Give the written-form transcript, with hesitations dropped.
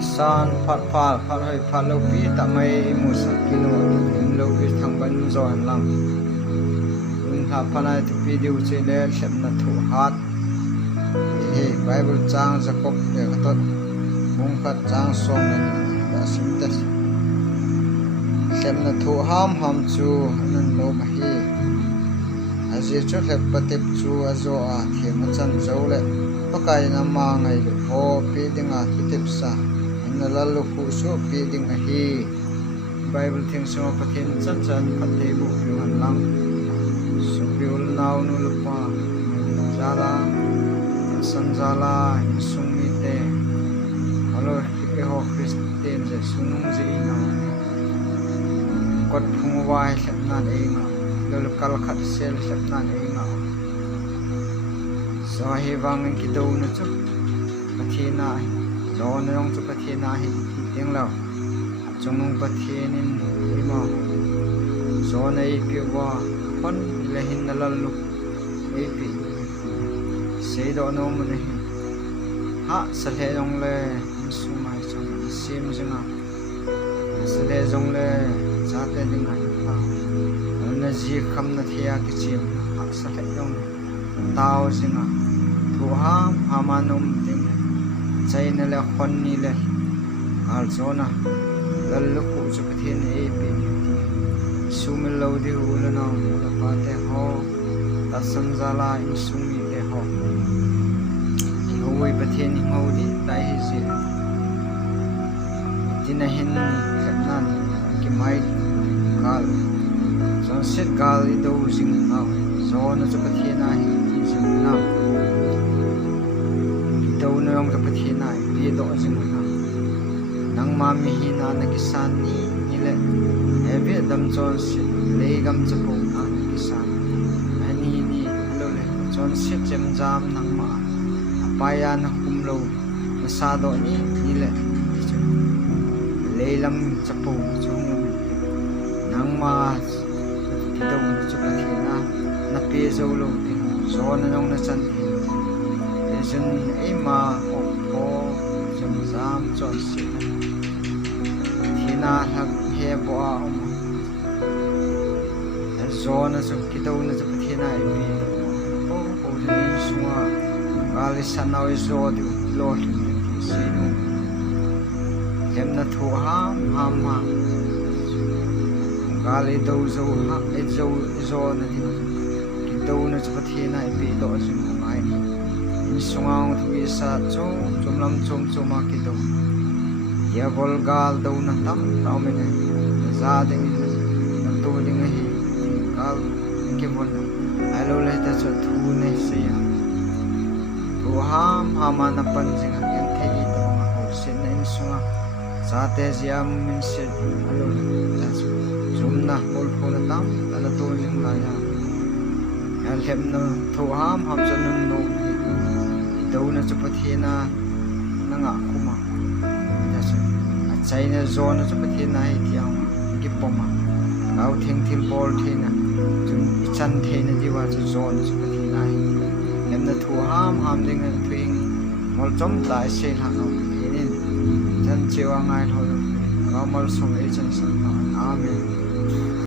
san phat phat phat hoi phat lo pi ta mai mu sa kilo in lo pi thang ban zo han lam in ha phanai tu pi diu che le Lhepna thoh hat he Bible chang Jacob le khatot mong khat chang song da sim ta Lhepna thoh ham chu nan lo ma hi aje chu hlep patep chu azo a them chan zo le pakai na ma ngai lu ho pi dinga thitep sa na la lu khu so pi ding a hi Bible thing so pathin chan chan phatte bu yu han lang so biul naw nu lu pa jala san jala sung mi te alo ke ho Christian je sunung je ina kot phung wai Lhepna ei nga lo kal khat sel Lhepna ei nga so hi wang ki do na chu pathina zo na yong chu pathina hi ti teng lo chungong pathinin imo zo na i pi wa pon le hin na lal lu e pi se do no mu ne ha sa le yong le su mai chu sim jinga sa le jong le sa te ding ai ha na ji kham na thia ki chim ha sa le yong tao jinga thoh hamanum ting chaina le khon ni le al zona lal lu khu chu pathin e pi sumil lo di hu la na la pa te ho ta san jala in sumi te ho i hoi pathin ni ngau di tai hi ji tin hin Lhepna ki mai kal son set gal i do jing na zona chu pathin a hi ti jing na ki do na yong chu pathin a pi do jing na nang ma mi hi na na ki san ni ni le ebe dam chon si le gam cha po na ki san ani ni lo le chon si chem jam nang ma apaya na kum lo na sa do ni ni le le lam cha po chung nang ma ki do chu pathina na pe zo lo ti zo na nong na chan ti jun e ma o chem jam chon si na hak he bo a zona so kito na so pathina I pi o ni sunga gali sanau zo du lo si no Lhepna thoh ma gali do zo ha e zo na di kito na so pathina I pi do so ngai ni sunga thu bi sa cho chomlam choma kito ya volgal do na tam tao me ne za ding na tu ding hi kal ke bon alo le ta cho thu ne se ya thoh hama na pan jing an the i to ma ho sin na in sunga za te jiam min se alo ta zum na mol pho na tam na tu jing la ya ya Lhepna thoh ham chan nun no do na chu pathina na nga khuma chaina zona chu pathina hi tiang ki poma au thing bol thina chung ichan theina diwa chu zona chu pathina hi Lhepna thoh ham ding an thing mol chom lai se ha no inin chan chewa ngai tho ga mal som e chan san amen